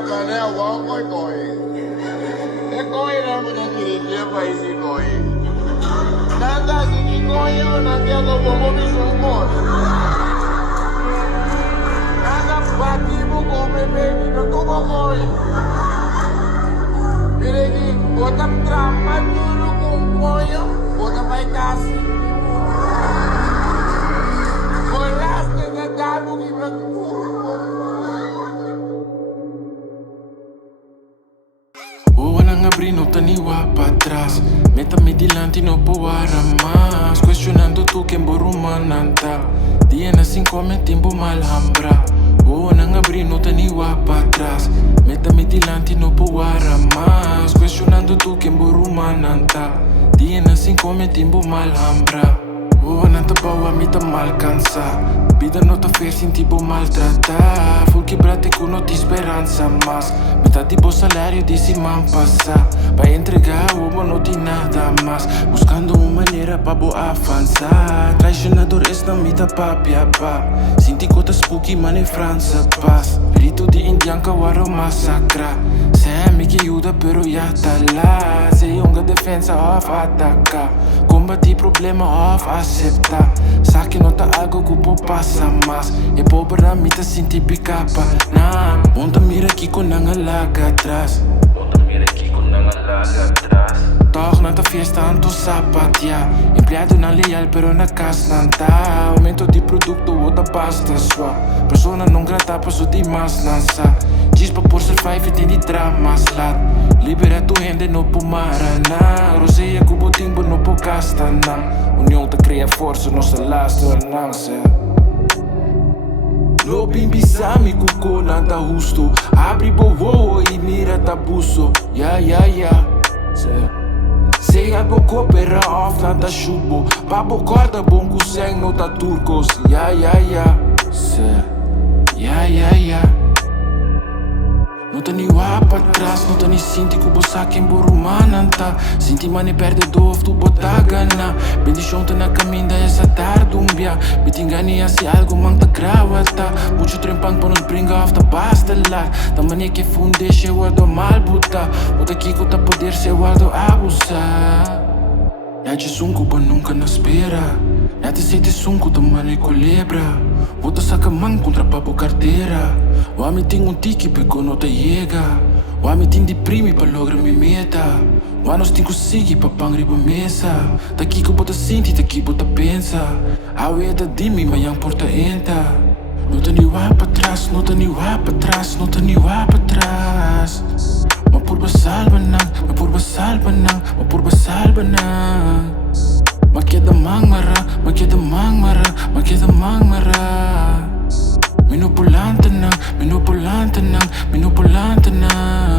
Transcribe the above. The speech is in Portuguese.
Mané, walk my boy. É coisa para dirigir país e coi. Nada que coi, não quero como me sumou. Nada bati mo come baby, não tô coi. Mire que bota trama tudo com coi, bota vai casa. Colaste que dá no que Nang abri não tá niwa pra trás. Meta-me dilante não poara mais. Questionando tu quem boruma nanta. Dia assim come tempo malhambra. Nang abri não tá niwa pra trás. Meta-me dilante não poara mais. Questionando tu quem boruma nanta. Dia assim come tempo malhambra. Nanta bawa me tá mal cansar. Vida não tá fair sem tipo maltratar. Full quebrate com não te esperança mas metade do salário desse man passar. Para entregar o não tem nada mais. Buscando uma maneira para boa avançar. Traicionador esta me tá papiapá. Sinti cota spooky man em França paz. Espírito de indian kawaro massacra. Sei que ajuda pero já tá lá. Sei unga defensa of atacar. Combati problema of aceitar. Sabe que não tá algo que pode passar mas é pobre a mim tá senti picapa. Nah, monta mira aqui com nanga laga atrás. Monta mira aqui com nanga laga atrás. Toch na ta fiesta anto sapatia. Empleado na leal pero na casa não tá. Aumento de produto outra pasta sua. Persona não grata passo de mas lança. Diz pra por ser five tem de dramas lá. Libera tu rende no po maraná. Roseia com botimbo no po casta não. União te cria força no se lastra não sei. No bimbi sami kuko nanta husto. Abre bovo e mira tabuso. Ya. Sei algo coopera off nanta chubo. Babo corda bom kuseng no ta turcos. Ya. Ya. Não tá nem lá pra trás, não tá nem sinti que o bolsa quem borumananta. Sinti mane perde dor, tu bota gana. Bem chonta na caminha essa tarde umbia. Me te engane assim algo manta gravata. Muito trempang para nos brinca off da basta lá. Da mania que funde se guardo mal buta. Bota aqui que tá poder se guardo abusar. Já te sunco pra nunca na espera. Já te sei te sunco da mane colebra. Bota saca man contra papo carteira. O homem tem tique porque não te chega. O homem tem deprime para lograr minha meta. O homem tem que seguir para pangre pra mesa. Tá aqui que bota sente, tá aqui bota pensa. A ueda de mim, mas yang porta entra. Não tá nem lá pra trás, não tá nem lá pra trás, não tá nem lá pra trás. Mas por basal banang, mas por basal banang, mas por basal banang. Mas queda mangmara, mas queda mangmara, mas queda mangmara. Minupulante nang, minupulante nang, minupulante nang.